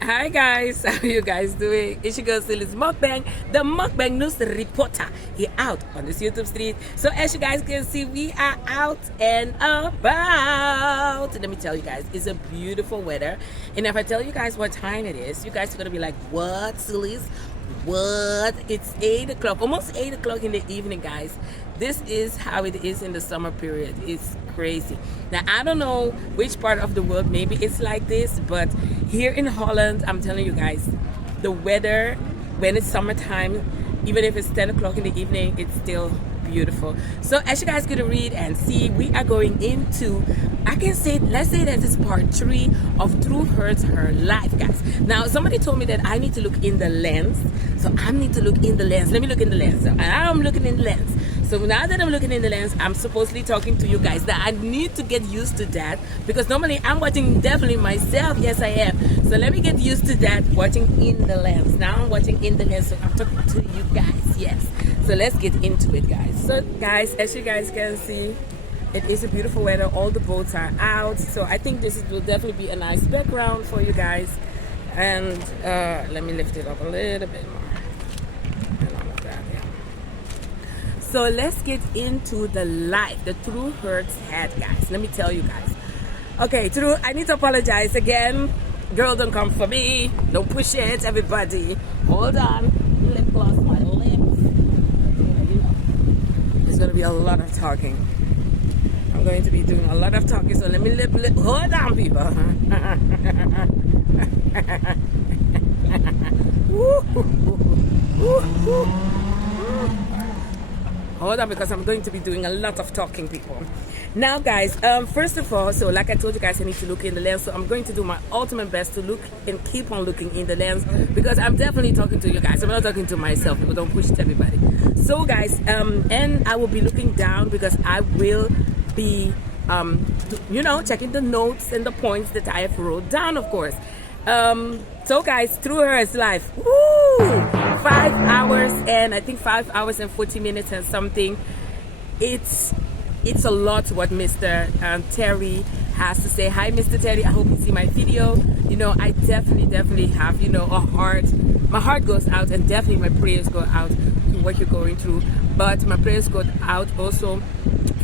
Hi guys, how you guys doing? It's your girl Sylis Mukbang, the Mukbang news reporter here out on this YouTube street. So as you guys can see, we are out and about. Let me tell you guys, it's a beautiful weather. And if I tell you guys what time it is, you guys are gonna be like, what, Sylis? What? It's 8 o'clock, almost 8 o'clock in the evening, guys. This is how it is in the summer period. It's crazy. Now I don't know which part of the world maybe it's like this, but here in Holland, I'm telling you guys, the weather when it's summertime, even if it's 10 o'clock in the evening, it's still beautiful. So as you guys gonna read and see, we are going into, I can say, let's say that it's part 3 of Through Her Life, guys. Now somebody told me that I need to look in the lens, so I need to look in the lens. Let me look in the lens. And I'm looking in the lens. So now that I'm looking in the lens, I'm supposedly talking to you guys. That I need to get used to that, because normally I'm watching definitely myself. Yes, I am. So let me get used to that, watching in the lens. Now I'm watching in the lens, so I'm talking to you guys. Yes. So let's get into it, guys. So guys, as you guys can see, it is a beautiful weather. All the boats are out. So I think this will definitely be a nice background for you guys. And let me lift it up a little bit more. So let's get into the life, the Through Her head, guys. Let me tell you guys. Okay, Through, I need to apologize again. Girl, don't come for me. Don't push it, everybody. Hold on. Lip gloss my lips. There's gonna be a lot of talking. I'm going to be doing a lot of talking, so let me hold on, people. Hold on, because I'm going to be doing a lot of talking, people. Now guys, first of all, so like I told you guys, I need to look in the lens, so I'm going to do my ultimate best to look and keep on looking in the lens, because I'm definitely talking to you guys. I'm not talking to myself. People, don't push it, everybody. So guys, and I will be looking down, because I will be you know, checking the notes and the points that I have wrote down, of course. So guys, Through Her Life, woo, 5 hours, and I think 5 hours and 40 minutes and something. It's a lot what Mr. Terry has to say. Hi Mr. Terry, I hope you see my video. You know, I definitely have, you know, a heart. My heart goes out, and definitely my prayers go out to what you're going through. But my prayers go out also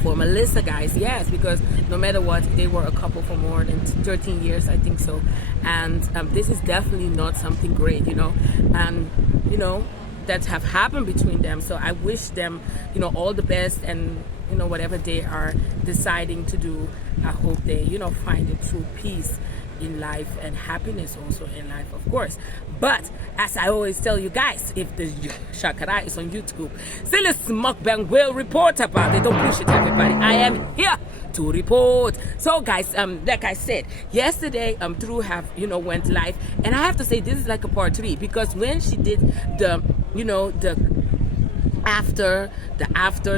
for Melissa, guys. Yes, because no matter what, they were a couple for more than 13 years, I think so. And this is definitely not something great, you know, and you know, that have happened between them. So I wish them, you know, all the best, and you know, whatever they are deciding to do, I hope they, you know, find a true peace in life and happiness also in life, of course. But as I always tell you guys, if the Shakara is on YouTube, SYLISMUKBANG will report about it. Don't push it, everybody. I am here to report. So guys, like I said yesterday, Through have, you know, went live, and I have to say this is like a part 3, because when she did the, you know, the after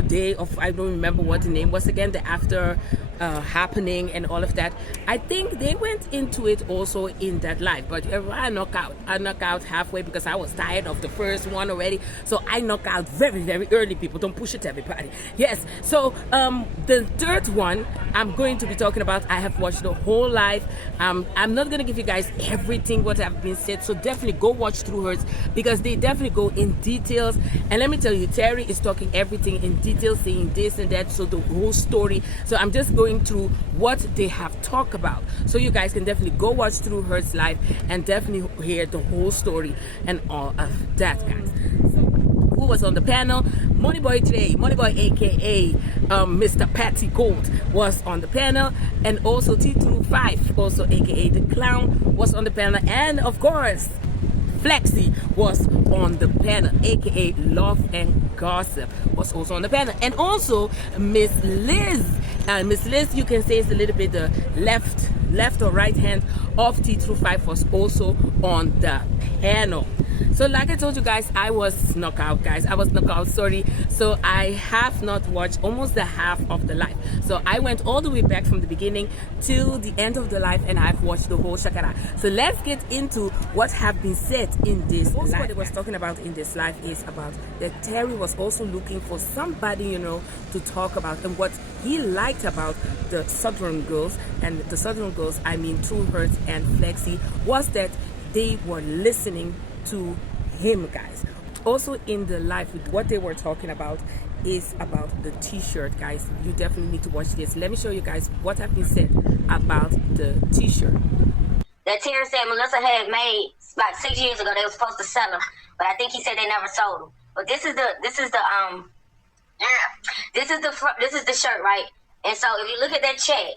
day of, I don't remember what the name was again, the after happening and all of that, I think they went into it also in that live. But I knock out halfway, because I was tired of the first one already, so I knock out very early, people. Don't push it, everybody. Yes, so the third one I'm going to be talking about, I have watched the whole live. I'm not gonna give you guys everything what have been said, so definitely go watch Through Hers, because they definitely go in details. And let me tell you, Terry is talking everything in detail, saying this and that, so the whole story. So I'm just going through what they have talked about, so you guys can definitely go watch Through Her's life and definitely hear the whole story and all of that, guys. So, who was on the panel? Moneyboy today, Moneyboy aka Mr. Patty Gold was on the panel, and also T-Through5, also aka the Clown, was on the panel, and of course Flexi was on the panel, aka Love and Gossip, was also on the panel, and also Miss Liz. Miss Liz, you can say, is a little bit the left or right hand of T-Through5, was also on the panel. So like I told you guys, I was knocked out, guys. I was knocked out, sorry. So I have not watched almost the half of the live. So I went all the way back from the beginning till the end of the live, and I've watched the whole shakara. So let's get into what have been said in this live. What they was talking about in this live is about that Terry was also looking for somebody, you know, to talk about, and what he liked about the Southern girls, and the Southern girls, I mean True Hurts and Flexi, was that they were listening to him, guys. Also in the live, with what they were talking about is about the t-shirt, guys. You definitely need to watch this. Let me show you guys what have been said about the t-shirt. That Terry said Melissa had made like 6 years ago. They were supposed to sell them, but I think he said they never sold them. But this is the shirt, right? And so if you look at that check,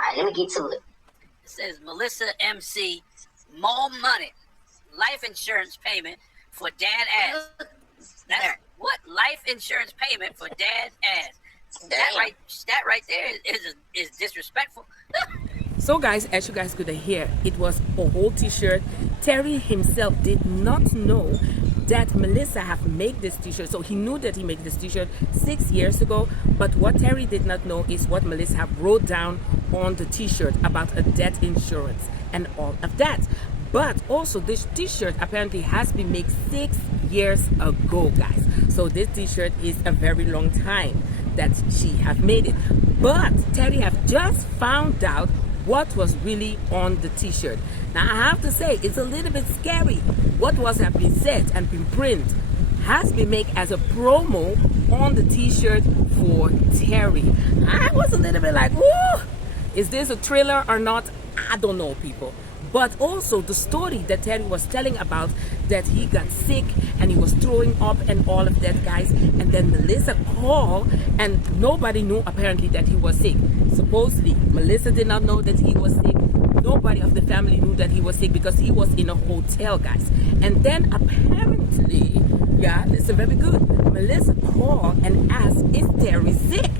all right, let me get to it. It says Melissa MC, more money, life insurance payment for dad ass. That's what life insurance payment for dad ass. That right there is disrespectful. So guys, as you guys could hear, it was a whole t-shirt. Terry himself did not know that Melissa have made this t-shirt. So he knew that he made this t-shirt 6 years ago, but what Terry did not know is what Melissa have wrote down on the t-shirt about a death insurance and all of that. But also this t-shirt apparently has been made 6 years ago, guys. So this t-shirt is a very long time that she have made it. But Terry have just found out what was really on the t-shirt. Now I have to say, it's a little bit scary. What was have been said and been printed has been made as a promo on the t-shirt for Terry. I was a little bit like, whoa, is this a thriller or not? I don't know, people. But also the story that Terry was telling about, that he got sick and he was throwing up and all of that, guys. And then Melissa called and nobody knew apparently that he was sick. Supposedly, Melissa did not know that he was sick. Nobody of the family knew that he was sick because he was in a hotel, guys. And then apparently, yeah, listen very good, Melissa called and asked, is Terry sick?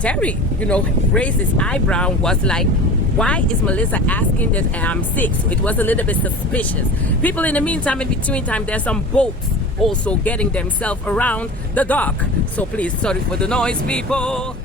Terry, you know, raised his eyebrow, was like, why is Melissa asking that I'm sick? So it was a little bit suspicious. People, in the meantime, in between time, there's some boats also getting themselves around the dock. So please, sorry for the noise, people.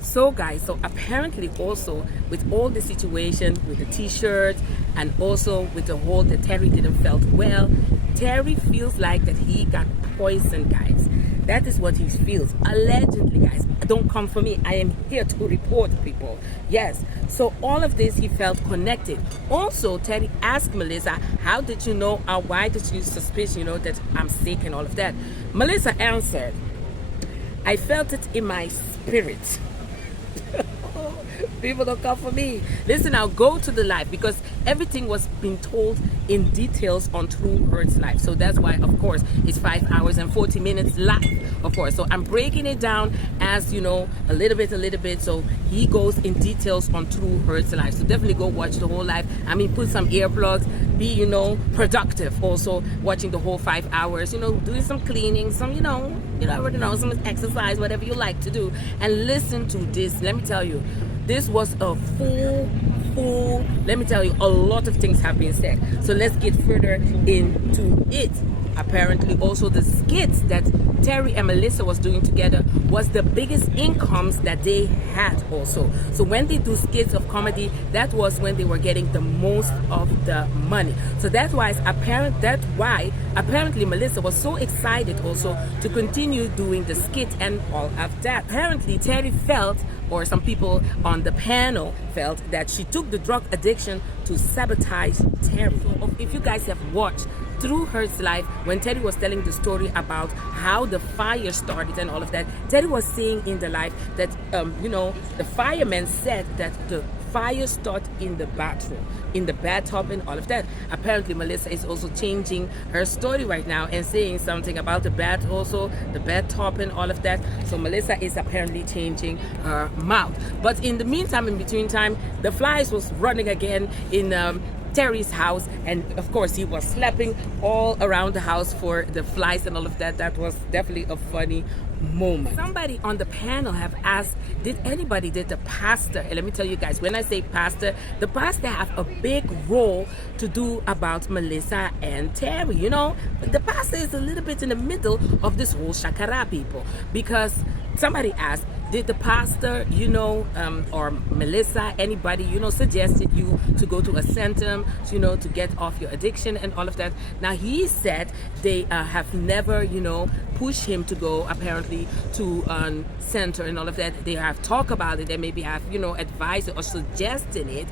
So guys, so apparently also with all the situation with the t-shirt and also with the whole that Terry didn't felt well, Terry feels like that he got poisoned, guys. That is what he feels, allegedly, guys. Don't come for me, I am here to report, people. Yes, so all of this, he felt connected. Also, Terry asked Melissa, how did you know, or why did you suspect, you know, that I'm sick and all of that? Melissa answered, I felt it in my spirit. People, don't come for me. Listen, I'll go to the live because everything was being told in details on True Hurts live. So that's why, of course, it's 5 hours and 40 minutes live, of course. So I'm breaking it down as, you know, a little bit. So he goes in details on True Hurts live. So definitely go watch the whole live. I mean, put some earplugs, be, you know, productive. Also watching the whole 5 hours, you know, doing some cleaning, some, you already know, some exercise, whatever you like to do, and listen to this. Let me tell you, this was a full, let me tell you, a lot of things have been said. So let's get further into it. Apparently also the skits that Terry and Melissa was doing together was the biggest incomes that they had also. So when they do skits of comedy, that was when they were getting the most of the money. So that's why apparently Melissa was so excited also to continue doing the skit and all of that. Apparently Terry felt, or some people on the panel felt, that she took the drug addiction to sabotage Terry. So if you guys have watched Through Hurts life, when Terry was telling the story about how the fire started and all of that, Terry was saying in the live that the firemen said that the fire started in the bathroom, in the bathtub and all of that. Apparently Melissa is also changing her story right now and saying something about the bath, also the bathtub and all of that. So Melissa is apparently changing her mouth. But in the meantime, in between time, the flies was running again in Terry's house, and of course he was slapping all around the house for the flies and all of that. That was definitely a funny moment. Somebody on the panel have asked, did the pastor, and let me tell you guys, when I say pastor, the pastor have a big role to do about Melissa and Terry. You know, the pastor is a little bit in the middle of this whole shakara, people, because somebody asked, did the pastor, you know, or Melissa, anybody, you know, suggested you to go to a center, you know, to get off your addiction and all of that? Now, he said they have never, you know, pushed him to go, apparently, to a center and all of that. They have talked about it. They maybe have, you know, advised or suggested it.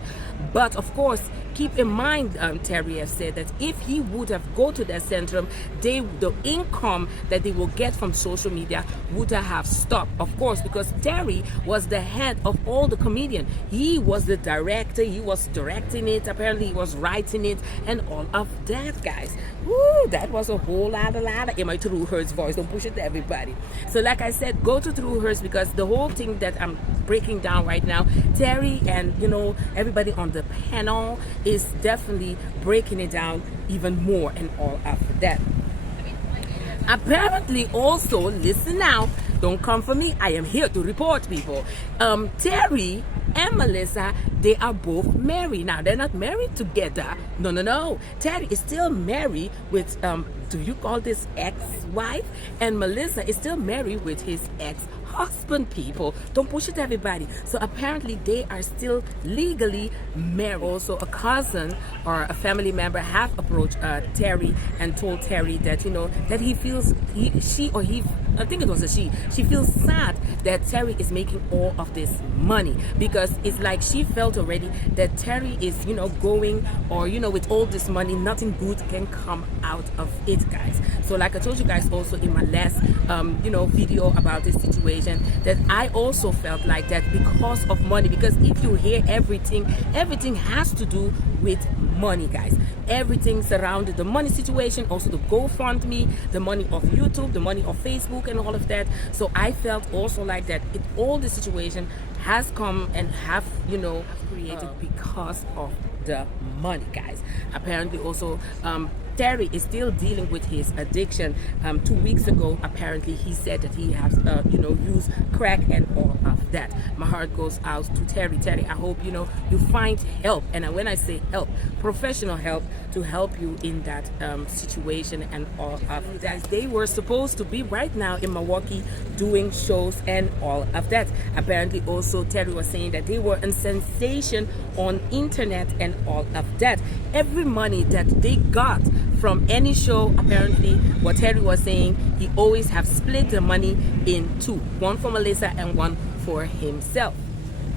But, of course, keep in mind, Terry has said that if he would have go to that center, the income that they will get from social media would have stopped, of course, because Terry was the head of all the comedian. He was the director. He was directing it. Apparently, he was writing it and all of that, guys. Woo, that was a whole lot in my True Hers voice. Don't push it to everybody. So, like I said, go to True Hers, because the whole thing that I'm breaking down right now, Terry and, you know, everybody on the panel is definitely breaking it down even more and all of that. Apparently, also, listen now, don't come for me, I am here to report, people. Terry and Melissa, they are both married. Now, they're not married together. No. Terry is still married with, do you call this ex-wife? And Melissa is still married with his ex-husband, people. Don't push it, everybody. So apparently they are still legally married. Also, a cousin or a family member have approached Terry and told Terry that, you know, that he feels, I think it was a she feels sad that Terry is making all of this money, because it's like she felt already that Terry is, you know, going, or, you know, with all this money, nothing good can come out of it, guys. So like I told you guys also in my last you know, video about this situation, that I also felt like that because of money, because if you hear everything has to do with money, guys. Everything surrounded the money situation, also the GoFundMe, the money of YouTube, the money of Facebook and all of that. So I felt also like that all the situation has come and have, you know, created because of the money, guys. Apparently also Terry is still dealing with his addiction. 2 weeks ago, apparently, he said that he has, you know, used crack and all of that. My heart goes out to Terry. Terry, I hope, you know, you find help. And when I say help, professional help to help you in that situation and all of that. They were supposed to be right now in Milwaukee doing shows and all of that. Apparently, also, Terry was saying that they were a sensation on internet and all of that. Every money that they got from any show, apparently, what Terry was saying, he always have split the money in two, one for Melissa and one for himself.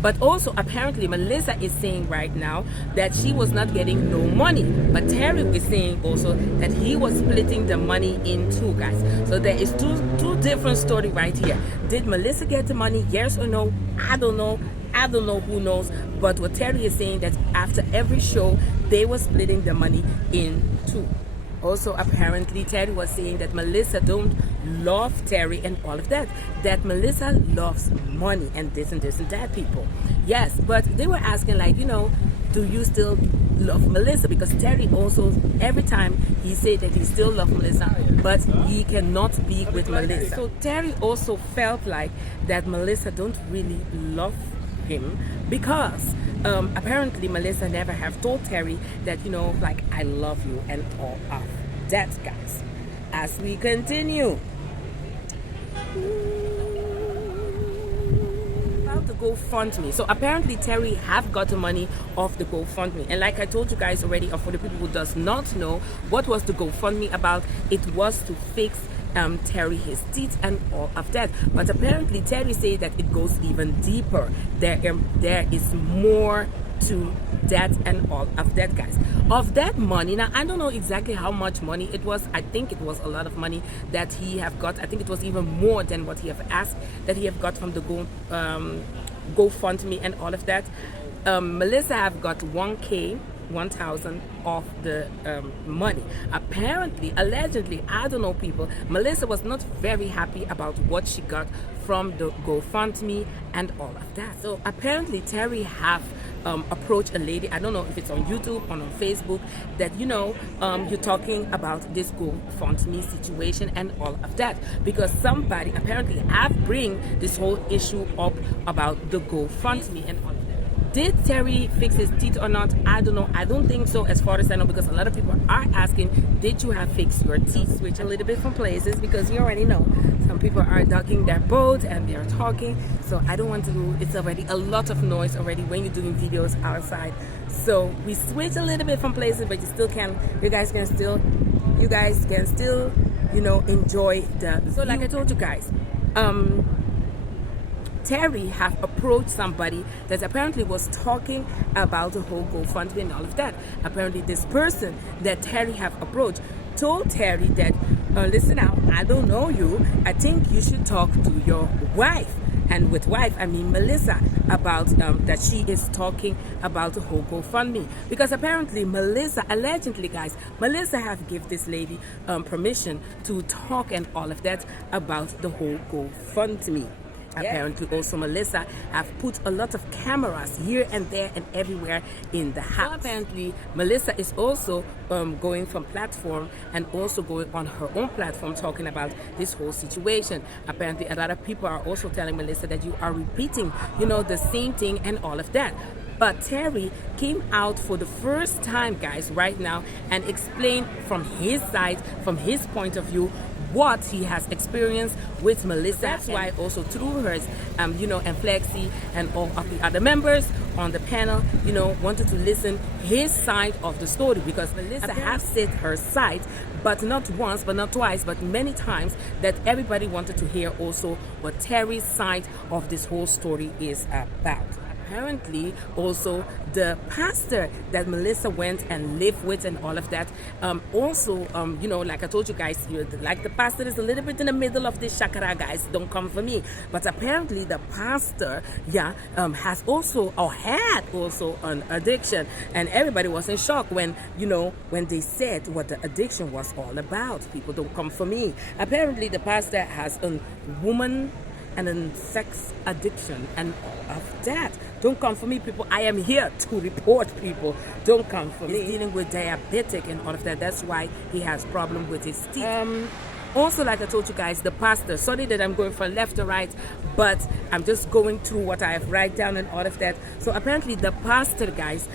But also, apparently, Melissa is saying right now that she was not getting no money. But Terry is saying also that he was splitting the money in two, guys. So there is two different stories right here. Did Melissa get the money? Yes or no? I don't know. Who knows? But what Terry is saying, that after every show, they were splitting the money in two. Also, apparently, Terry was saying that Melissa don't love Terry and all of that. That Melissa loves money and this and that, people. Yes, but they were asking, like, you know, do you still love Melissa? Because Terry also, every time he said that he still loves Melissa, but he cannot be with Melissa. So Terry also felt like that Melissa don't really love him, because apparently Melissa never have told Terry that, you know, like, I love you and all of that, guys. As we continue about the GoFundMe. So apparently Terry have got the money off the GoFundMe, and like I told you guys already, or for the people who does not know, what was the GoFundMe about? It was to fix Terry his teeth and all of that. But apparently Terry said that it goes even deeper. There is more to that and all of that, guys. Of that money, now I don't know exactly how much money it was. I think it was a lot of money that he have got. I think it was even more than what he have asked, that he have got from the GoFundMe and all of that. Melissa have got 1,000 of the money. Apparently, allegedly, I don't know, people, Melissa was not very happy about what she got from the GoFundMe and all of that. So apparently Terry have approach a lady, I don't know if it's on YouTube or on Facebook, that you're talking about this GoFundMe situation and all of that, because somebody apparently have bring this whole issue up about the GoFundMe and all of that. Did Terry fix his teeth or not? I don't know. I don't think so, as far as I know, because a lot of people are asking, did you have fixed your teeth? Switch a little bit from places, because you already know some people are ducking their boat and they are talking, so I don't want to do, it's already a lot of noise already when you're doing videos outside. So we switch a little bit from places, but you guys can still enjoy the, so like I told you guys, Terry have approached somebody that apparently was talking about the whole GoFundMe and all of that. Apparently this person that Terry have approached told Terry that, listen now, I don't know you, I think you should talk to your wife. And with wife, I mean Melissa, about that she is talking about the whole GoFundMe. Because apparently Melissa, allegedly guys, Melissa have give this lady permission to talk and all of that about the whole GoFundMe. Apparently also Melissa have put a lot of cameras here and there and everywhere in the house. So apparently Melissa is also going from platform and also going on her own platform talking about this whole situation. Apparently a lot of people are also telling Melissa that you are repeating the same thing and all of that. But Terry came out for the first time, guys, right now, and explained from his side, from his point of view, what he has experienced with Melissa. That's why also through hers, and Flexi and all of the other members on the panel, wanted to listen his side of the story, because Melissa has said her side, but not once, but not twice, but many times, that everybody wanted to hear also what Terry's side of this whole story is about. Apparently also the pastor that Melissa went and lived with and all of that, also like I told you guys, like the pastor is a little bit in the middle of this shakara, guys, don't come for me, but apparently the pastor has also, or had also, an addiction, and everybody was in shock when when they said what the addiction was all about. People, don't come for me. Apparently the pastor has a woman and a sex addiction and all of that. Don't come for me, people. I am here to report, people. Don't come for me. He's dealing with diabetic and all of that. That's why he has problem with his teeth. Also, like I told you guys, the pastor, sorry that I'm going from left to right, but I'm just going through what I have write down and all of that. So apparently the pastor, guys,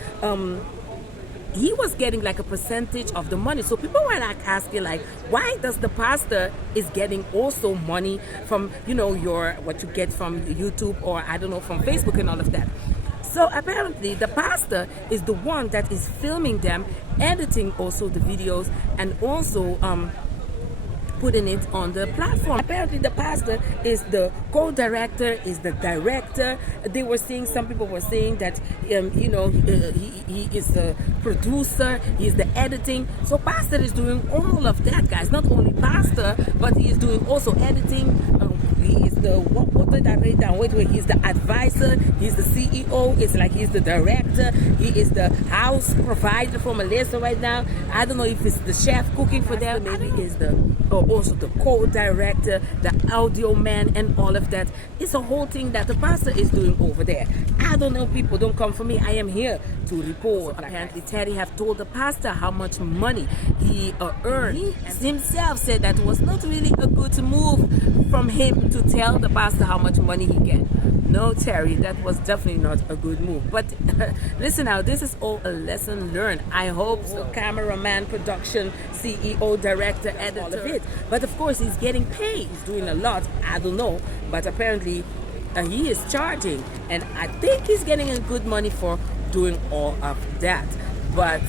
he was getting like a percentage of the money. So people were like asking, like, why does the pastor is getting also money from what you get from YouTube, or I don't know, from Facebook and all of that. So apparently the pastor is the one that is filming them, editing also the videos, and also putting it on the platform. Apparently the pastor is the co-director, is the director. They were saying, some people were saying that he is the producer, he is the editing. So pastor is doing all of that, guys. Not only pastor, but he is doing also editing. He is the he's the advisor, he's the CEO, it's like he's the director, he is the house provider for Melissa right now. I don't know if it's the chef cooking for them, maybe is the also the co-director, the audio man, and all of that. It's a whole thing that the pastor is doing over there. I don't know, people, don't come for me. I am here to report. Apparently Terry have told the pastor how much money he earned. He himself said that was not really a good move from him to tell the pastor how much money he get. No, Terry, that was definitely not a good move. But listen now, this is all a lesson learned. I hope so. Cameraman, production, CEO, director, editor, all of it. But of course, he's getting paid. He's doing a lot. I don't know. But apparently, he is charging. And I think he's getting a good money for doing all of that. But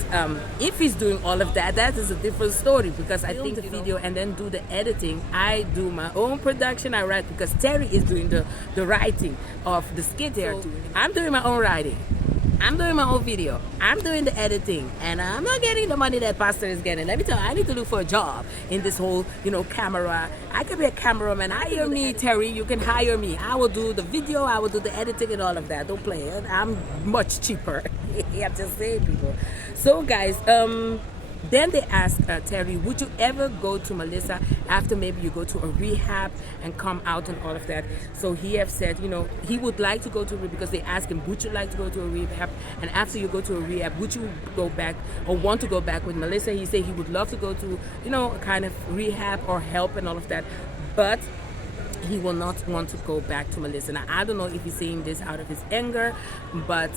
if he's doing all of that, that is a different story, because I think the video and then do the editing. I do my own production. I write, because Terry is doing the writing of the skit there. So I'm doing my own writing. I'm doing my own video. I'm doing the editing, and I'm not getting the money that pastor is getting. Let me tell you, I need to look for a job in this whole, camera. I could be a cameraman. Hire me, Terry. You can hire me. I will do the video. I will do the editing and all of that. Don't play it. I'm much cheaper. I'm just saying, people. So, guys, Then they asked Terry, would you ever go to Melissa after maybe you go to a rehab and come out and all of that? So he have said, you know, he would like to go to, because they asked him, would you like to go to a rehab? And after you go to a rehab, would you go back or want to go back with Melissa? He said he would love to go to, you know, a kind of rehab or help and all of that. But he will not want to go back to Melissa. Now, I don't know if he's saying this out of his anger, but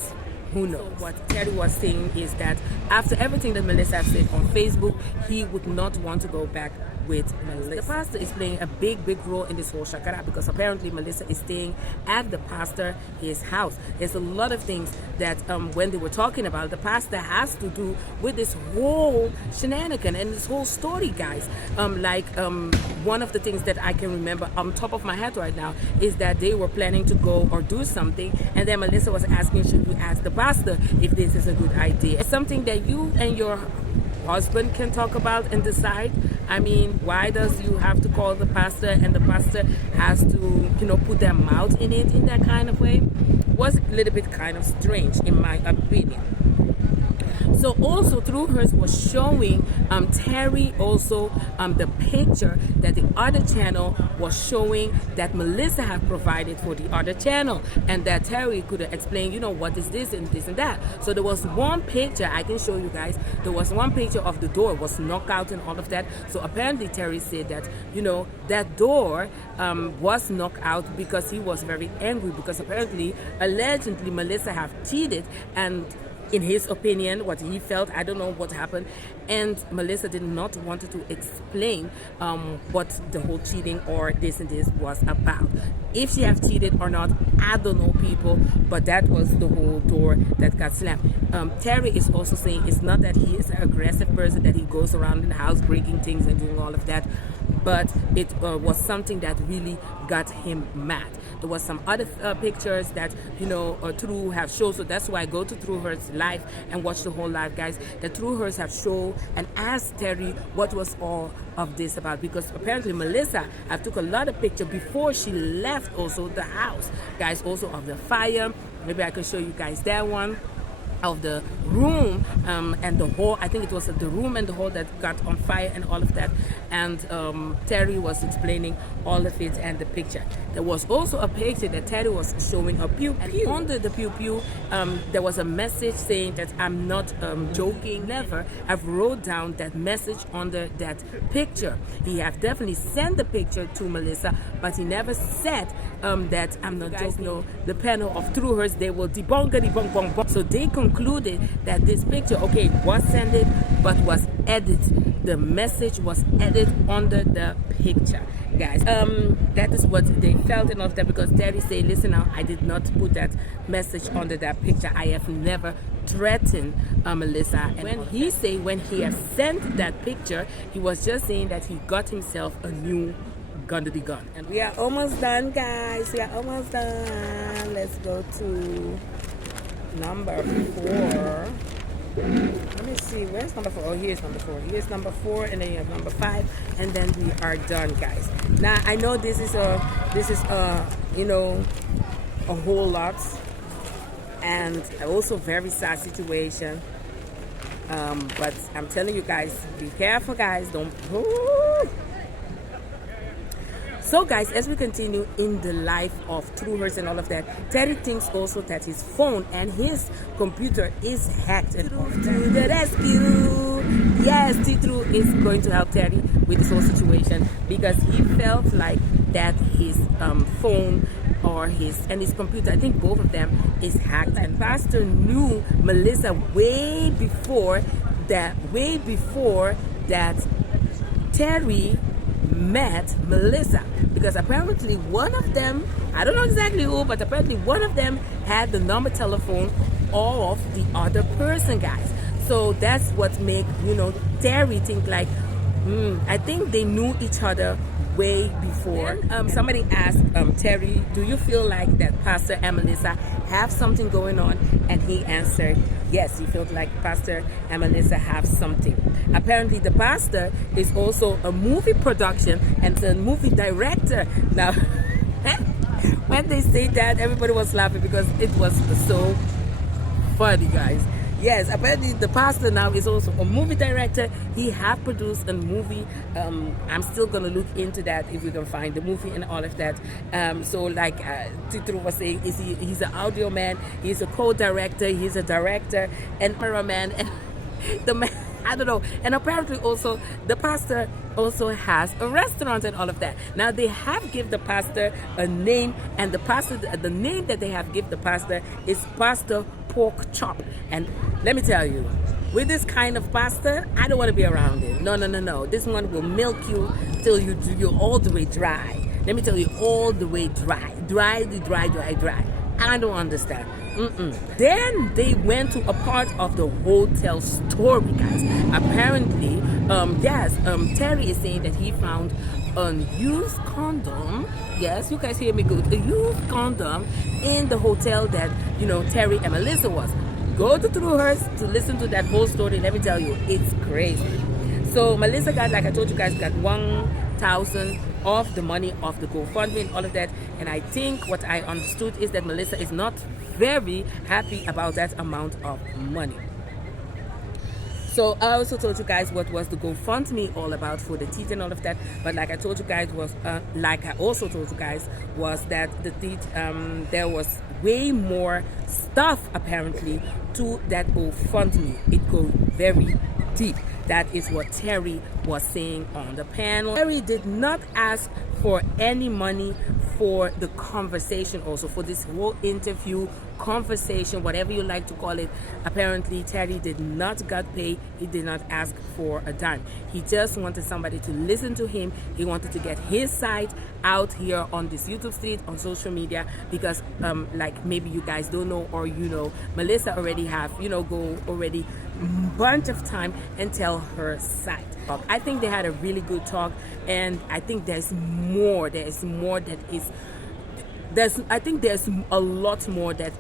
who knows? So what Terry was saying is that after everything that Melissa said on Facebook, he would not want to go back with Melissa. The pastor is playing a big role in this whole shakara, because apparently Melissa is staying at the pastor his house. There's a lot of things that when they were talking about, the pastor has to do with this whole shenanigan and this whole story, guys. One of the things that I can remember on top of my head right now is that they were planning to go or do something, and then Melissa was asking, should we ask the pastor if this is a good idea? It's something that you and your husband can talk about and decide. I mean, why does you have to call the pastor and the pastor has to, you know, put their mouth in it in that kind of way? Was a little bit kind of strange in my opinion. So also through hers was showing Terry also the picture that the other channel was showing that Melissa had provided for the other channel, and that Terry could explain, you know, what is this and this and that. So there was one picture I can show you guys. There was one picture of the door was knocked out and all of that. So apparently Terry said that, you know, that door was knocked out because he was very angry, because apparently allegedly Melissa have cheated, and in his opinion, what he felt, I don't know what happened, and Melissa did not want to explain what the whole cheating or this and this was about. If she have cheated or not, I don't know, people, but that was the whole door that got slammed. Terry is also saying it's not that he is an aggressive person, that he goes around in the house breaking things and doing all of that, but it was something that really got him mad. There was some other pictures that, you know, True have shown, so that's why I go to True Hers live and watch the whole live, guys. The True Hers have shown and asked Terry what was all of this about, because apparently Melissa have took a lot of pictures before she left also the house, guys, also of the fire. Maybe I can show you guys that one, of the room and the hall. I think it was the room and the hall that got on fire and all of that, and Terry was explaining all of it and the picture. There was also a picture that Terry was showing a pew, and under the pew there was a message saying that I'm not joking, never. I've wrote down that message under that picture. He have definitely sent the picture to Melissa, but he never said that I'm not joking. No, the panel of True Hers, they will debunk. So they concluded that this picture, okay, was sent it, but was edited. The message was edited under the picture, guys. That is what they felt and all of that, because Terry said, listen now, I did not put that message under that picture. I have never threatened Melissa. And when he said, when he has sent that picture, he was just saying that he got himself a new gun to the gun. And we are almost done, guys. We are almost done. Let's go to number 4. Let me see, where's number 4? Oh, here's number 4. Here's number 4, and then you have number 5, and then we are done, guys. Now I know this is you know, a whole lot, and also very sad situation. But I'm telling you guys, be careful, guys. Don't. Ooh. So guys, as we continue in the life of True Hers and all of that, Terry thinks also that his phone and his computer is hacked. And to the rescue! Yes, T-True is going to help Terry with this whole situation, because he felt like that his phone or his computer, I think both of them, is hacked. And Pastor knew Melissa way before that Terry met Melissa, because apparently one of them, I don't know exactly who, but apparently one of them had the number telephone of the other person, guys. So that's what make, you know, Terry think like, I think they knew each other way before. Somebody asked Terry, do you feel like that Pastor and Melissa have something going on? And he answered, yes, he felt like Pastor and Melissa have something. Apparently the pastor is also a movie production and a movie director. Now, when they say that, everybody was laughing because it was so funny, guys. Yes, apparently the pastor now is also a movie director. He have produced a movie. I'm still gonna look into that if we can find the movie and all of that. So like Titru was saying, he's an audio man, he's a co-director, he's a director and cameraman, and the man, I don't know. And apparently also the pastor also has a restaurant and all of that. Now they have give the pastor a name, and the name that they have give the pastor is Pastor Pork Chop. And let me tell you, with this kind of pastor, I don't want to be around it. No. This one will milk you till you all the way dry. Let me tell you, all the way dry. Dry. I don't understand. Then they went to a part of the hotel story, guys. Apparently, Terry is saying that he found a used condom. Yes, you guys hear me good. A used condom in the hotel that, Terry and Melissa was. Go through hers to listen to that whole story. Let me tell you, it's crazy. So Melissa got, like I told you guys, got 1,000 of the money of the GoFundMe and all of that. And I think what I understood is that Melissa is not very happy about that amount of money. So I also told you guys what was the GoFundMe all about for the teeth and all of that. But like I told you guys was, was that the teeth, there was way more stuff apparently to that GoFundMe. It goes very deep. That is what Terry was saying on the panel. Terry did not ask for any money for the conversation, also for this whole interview, conversation, whatever you like to call it. Apparently Terry did not get paid. He did not ask for a dime. He just wanted somebody to listen to him. He wanted to get his side out here on this YouTube street, on social media, because like maybe you guys don't know, or Melissa already have go already bunch of time and tell her side. I think they had a really good talk, and I think there's more that is I think there's a lot more that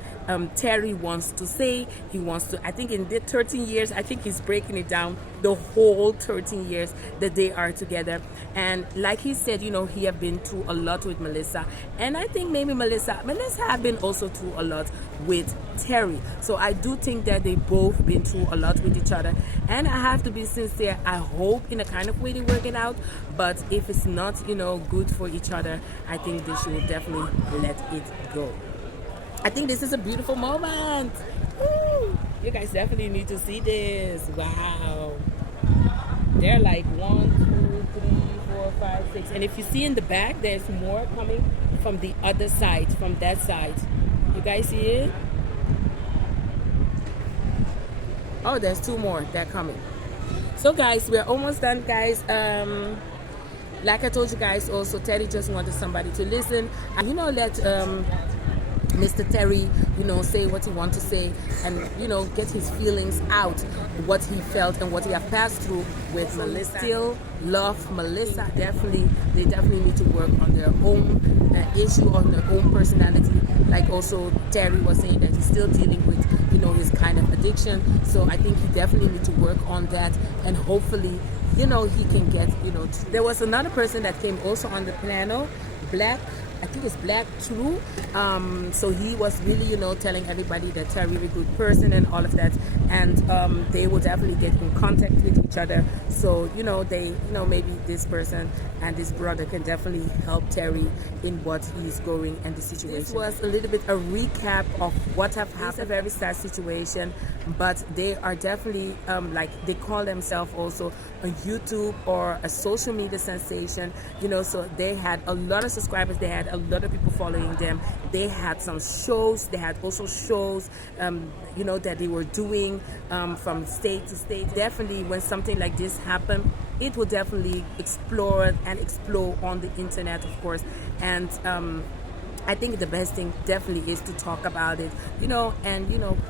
Terry wants to say. He wants to, I think in the 13 years, I think he's breaking it down, the whole 13 years that they are together. And like he said, he have been through a lot with Melissa. And I think maybe Melissa have been also through a lot with Terry. So I do think that they both been through a lot with each other. And I have to be sincere, I hope in a kind of way they work it out. But if it's not, good for each other, I think they should definitely let it go. I think this is a beautiful moment. Woo! You guys definitely need to see this. Wow. They're like 1, 2, 3, 4, 5, 6. And if you see in the back, there's more coming from the other side, from that side. You guys see it? Oh, there's 2 more that are coming. So guys, we're almost done, guys. Like I told you guys also, Terry just wanted somebody to listen and let Mr. Terry say what he wants to say, and get his feelings out, what he felt and what he have passed through with Melissa. Still love Melissa. They definitely need to work on their own issue, on their own personality. Like also Terry was saying that he's still dealing with his kind of addiction. So I think he definitely need to work on that, and hopefully he can get there was another person that came also on the panel, I think it's Black too. So he was really, telling everybody that they're a really good person and all of that. And they will definitely get in contact with each other. So, they, maybe this person and this brother can definitely help Terry in what he's going and the situation. This was a little bit a recap of what have happened. It's a very sad situation, but they are definitely, they call themselves also a YouTube or a social media sensation, so they had a lot of subscribers. They had a lot of people following them. They had some shows. They had also shows, that they were doing from state to state. Definitely, when something like this happened, it will definitely explode on the internet, of course. And I think the best thing definitely is to talk about it, and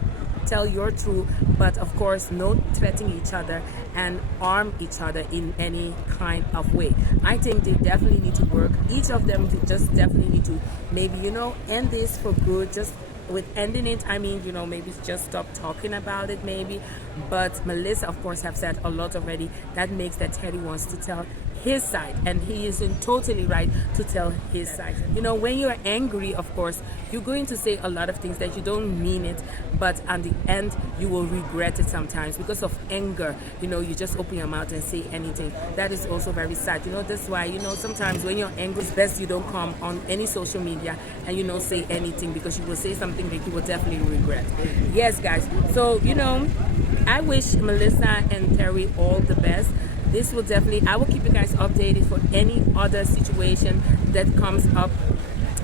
tell your truth, but of course no threatening each other and arm each other in any kind of way. I think they definitely need to work. Each of them just definitely need to maybe end this for good. Just with ending it, I mean, maybe just stop talking about it maybe. But Melissa, of course, have said a lot already. That makes that Terry wants to tell his side, and he is totally right to tell his side. You know, when you're angry, of course, you're going to say a lot of things that you don't mean it, but at the end you will regret it sometimes because of anger. You know, you just open your mouth and say anything. That is also very sad. You know, that's why, you know, sometimes when you're angry, it's best you don't come on any social media and, you know, say anything, because you will say something that you will definitely regret. Yes, guys. So, you know, I wish Melissa and Terry all the best. This will definitely, I will keep you guys updated for any other situation that comes up.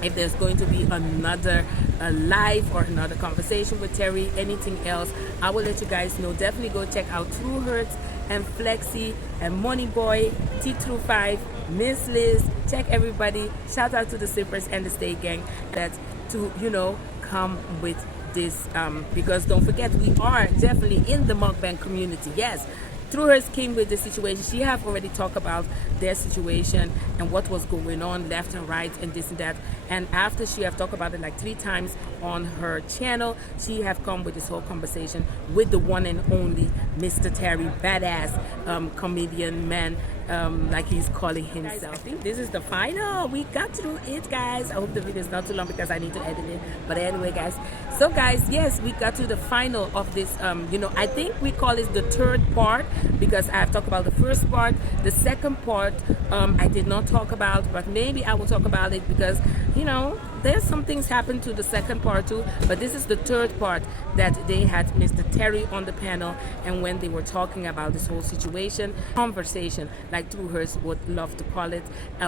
If there's going to be another live or another conversation with Terry, anything else, I will let you guys know. Definitely go check out True Hurts and Flexi and Money Boy, T through 5, Miss Liz. Check everybody. Shout out to the Sippers and the Stay Gang that to, you know, come with this, because don't forget, we are definitely in the mukbang community. Yes, True Hers came with the situation. She have already talked about their situation and what was going on left and right and this and that. And after she have talked about it like 3 times on her channel, she have come with this whole conversation with the one and only Mr. Terry, badass comedian man, like he's calling himself. Guys, I think this is the final. We got through it, guys. I hope the video is not too long because I need to edit it. But anyway, guys. So guys, yes, we got to the final of this. You know, I think we call it the 3rd part because I have talked about the 1st part. The 2nd part, I did not talk about, but maybe I will talk about it because, you know, there's some things happened to the 2nd part too. But this is the 3rd part that they had Mr. Terry on the panel, and when they were talking about this whole situation, conversation, like True Hers would love to call it,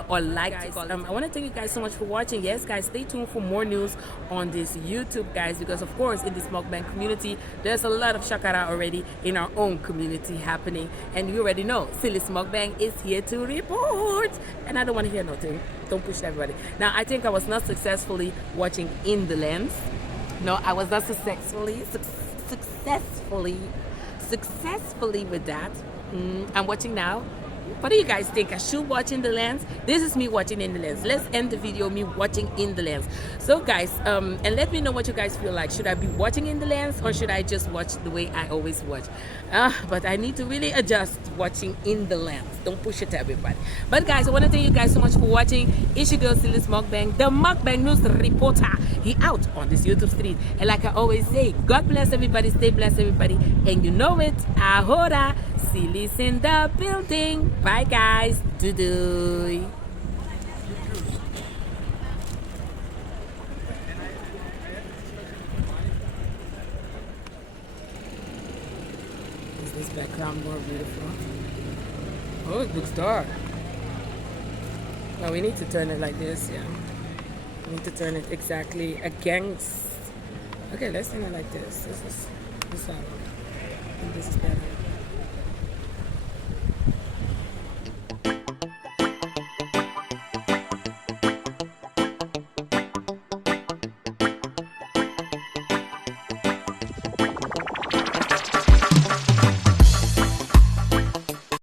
or like to call it. I want to thank you guys so much for watching. Yes, guys, stay tuned for more news on this YouTube, guys, because of course in this mukbang community there's a lot of shakara already in our own community happening, and you already know SYLISMUKBANG is here to report, and I don't want to hear nothing. Don't push everybody. Now, I think I was not successfully watching in the lens. No, I was not successfully with that. I'm watching now. What do you guys think? I should watch in the lens? This is me watching in the lens. Let's end the video me watching in the lens. So guys, and let me know what you guys feel like. Should I be watching in the lens or should I just watch the way I always watch? But I need to really adjust watching in the lens. Don't push it to everybody. But guys, I want to thank you guys so much for watching. It's your girl SYLISMUKBANG, the mukbang news reporter. He out on this YouTube street. And like I always say, God bless everybody, stay blessed everybody. And you know it, ahora, Sylis in the building. Bye guys. Doo-doo. Is this background more beautiful? Oh, it looks dark. No, we need to turn it like this, yeah. We need to turn it exactly against. Okay, let's turn it like this. This is I think this is better.